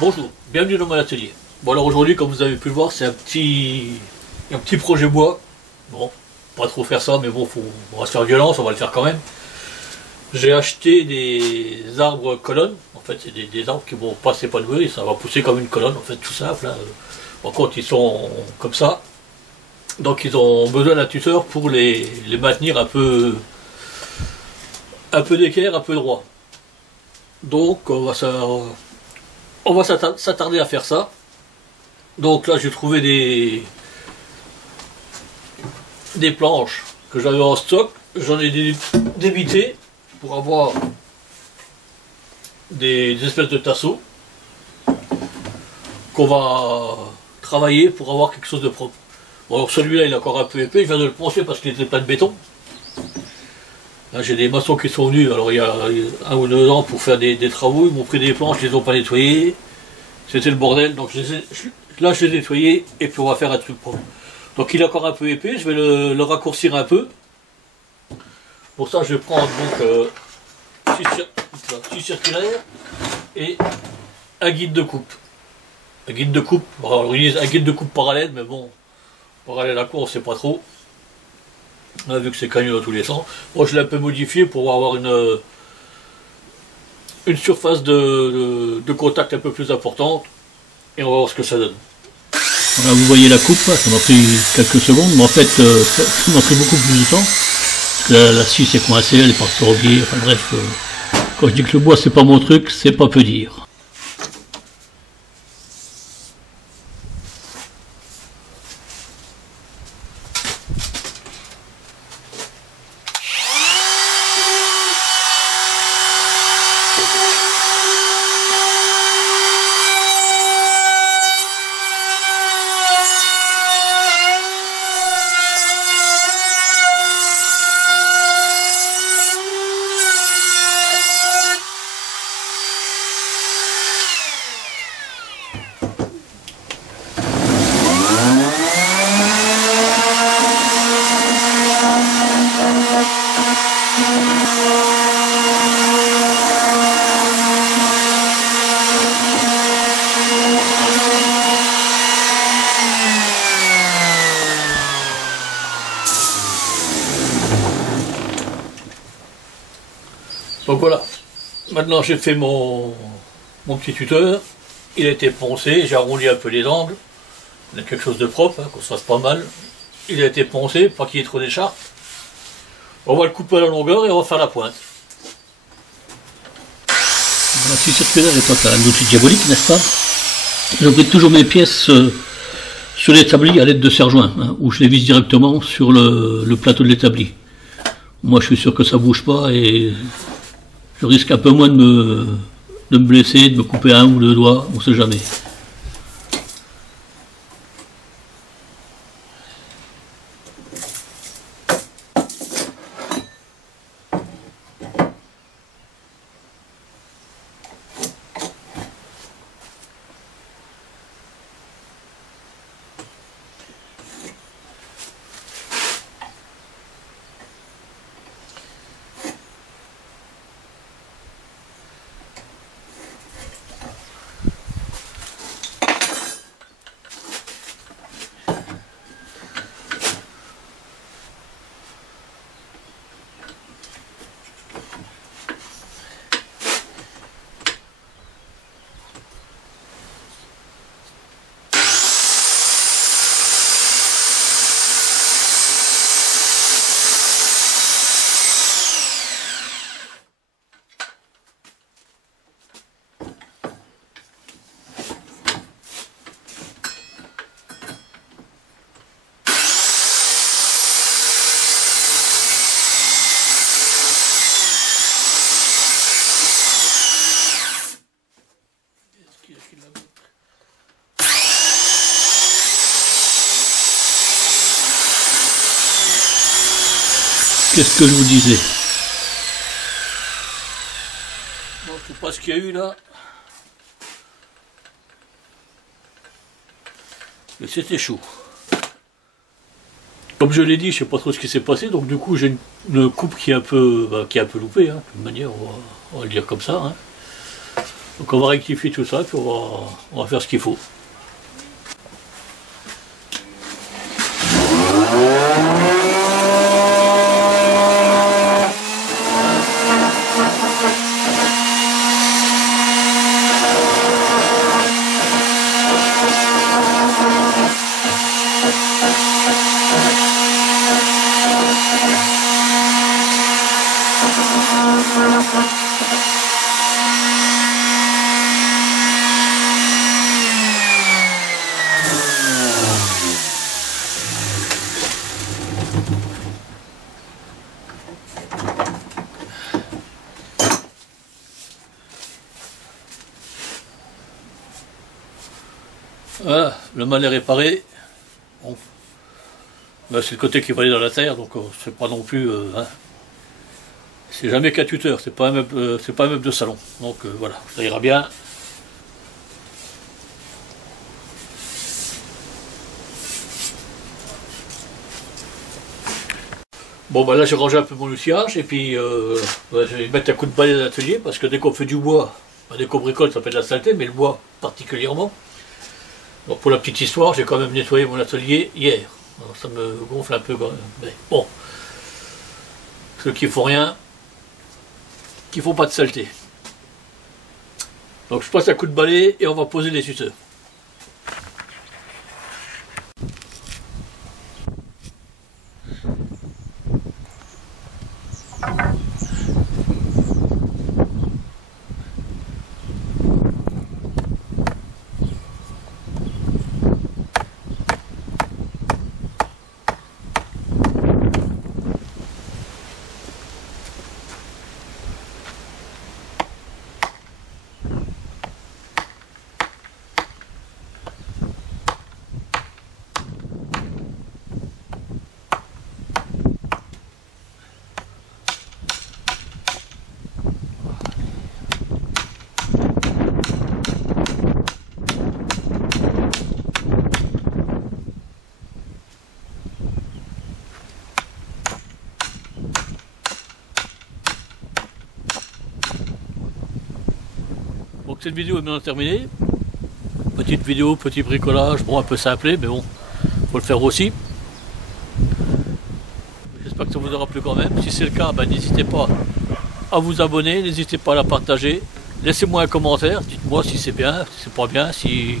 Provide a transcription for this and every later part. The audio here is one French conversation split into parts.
Bonjour, bienvenue dans mon atelier. Bon alors aujourd'hui, comme vous avez pu le voir, c'est un petit projet bois. Bon, pas trop faire ça, mais bon, on va se faire violence, on va le faire quand même. J'ai acheté des arbres colonnes. En fait, c'est des arbres qui vont pas s'épanouir et ça va pousser comme une colonne, en fait, tout simple. Hein. Par contre, ils sont comme ça. Donc ils ont besoin d'un tuteur pour les maintenir un peu d'équerre, un peu droit. Donc on va s'attarder à faire ça. Donc là j'ai trouvé des planches que j'avais en stock. J'en ai débité pour avoir des espèces de tasseaux qu'on va travailler pour avoir quelque chose de propre. Bon alors celui-là il est encore un peu épais, je viens de le poncer parce qu'il était plein de béton. Là j'ai des maçons qui sont venus, alors il y a 1 ou 2 ans pour faire des travaux, ils m'ont pris des planches, ils les ont pas nettoyées. C'était le bordel, donc là je les ai nettoyés et puis on va faire un truc propre. Donc il est encore un peu épais, je vais le raccourcir un peu. Pour ça je vais prendre donc 6 circulaires et un guide de coupe. Un guide de coupe, alors ils disent un guide de coupe parallèle, mais bon, parallèle à quoi on sait pas trop. Là, vu que c'est cagneux dans tous les sens. Moi je l'ai un peu modifié pour avoir une surface de contact un peu plus importante et on va voir ce que ça donne. Voilà, vous voyez la coupe, ça m'a pris quelques secondes, mais en fait ça m'a pris beaucoup plus de temps, parce que la scie s'est coincée, elle est partie au biais, enfin bref, quand je dis que le bois c'est pas mon truc, c'est pas peu dire. Donc voilà, maintenant j'ai fait mon petit tuteur, il a été poncé, j'ai arrondi un peu les angles, on a quelque chose de propre, hein, qu'on se fasse pas mal. Il a été poncé, pas qu'il y ait trop d'écharpe. On va le couper à la longueur et on va faire la pointe. La scie circulaire est un outil diabolique, n'est-ce pas? Je bride toujours mes pièces sur l'établi à l'aide de serre-joint, hein, où je les vise directement sur le plateau de l'établi. Moi je suis sûr que ça bouge pas et je risque un peu moins de me blesser, de me couper 1 ou 2 doigts, on sait jamais. Qu'est-ce que je vous disais? Bon, je sais pas ce qu'il y a eu là. Mais c'était chaud. Comme je l'ai dit, je sais pas trop ce qui s'est passé, donc du coup j'ai une coupe qui est un peu loupée, hein. De toute manière, on va le dire comme ça. Hein. Donc on va rectifier tout ça, puis on va faire ce qu'il faut. Voilà, le mal est réparé. Bon. Ben, c'est le côté qui va aller dans la terre, donc c'est pas non plus. Hein. C'est jamais qu'un tuteur, c'est pas un meuble de salon. Donc voilà, ça ira bien. Bon ben là j'ai rangé un peu mon outillage et puis ben, je vais mettre un coup de balai dans l'atelier parce que dès qu'on fait du bois, ben, dès qu'on bricole ça fait de la saleté, mais le bois particulièrement. Donc pour la petite histoire, j'ai quand même nettoyé mon atelier hier. Alors, ça me gonfle un peu quand même. Mais bon, ceux qui font rien, qui font pas de saleté. Donc je passe un coup de balai et on va poser les suceurs. Donc cette vidéo est maintenant terminée. Petite vidéo, petit bricolage, bon un peu simplé, mais bon, faut le faire aussi. J'espère que ça vous aura plu quand même. Si c'est le cas, ben, n'hésitez pas à vous abonner, n'hésitez pas à la partager. Laissez-moi un commentaire, dites-moi si c'est bien, si c'est pas bien, si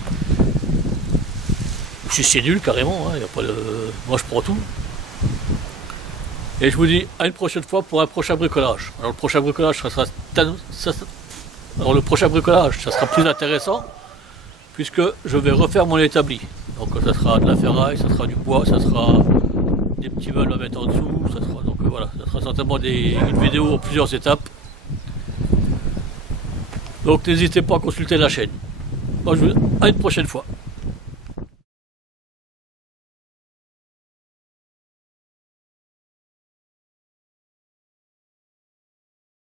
c'est nul carrément, hein, y a pas de... moi je prends tout. Et je vous dis à une prochaine fois pour un prochain bricolage. Alors le prochain bricolage, ça sera plus intéressant puisque je vais refaire mon établi. Donc ça sera de la ferraille, ça sera du bois, ça sera des petits meubles à mettre en dessous, ça sera donc voilà, ça sera certainement une vidéo en plusieurs étapes. Donc n'hésitez pas à consulter la chaîne. Moi je vous dis à une prochaine fois.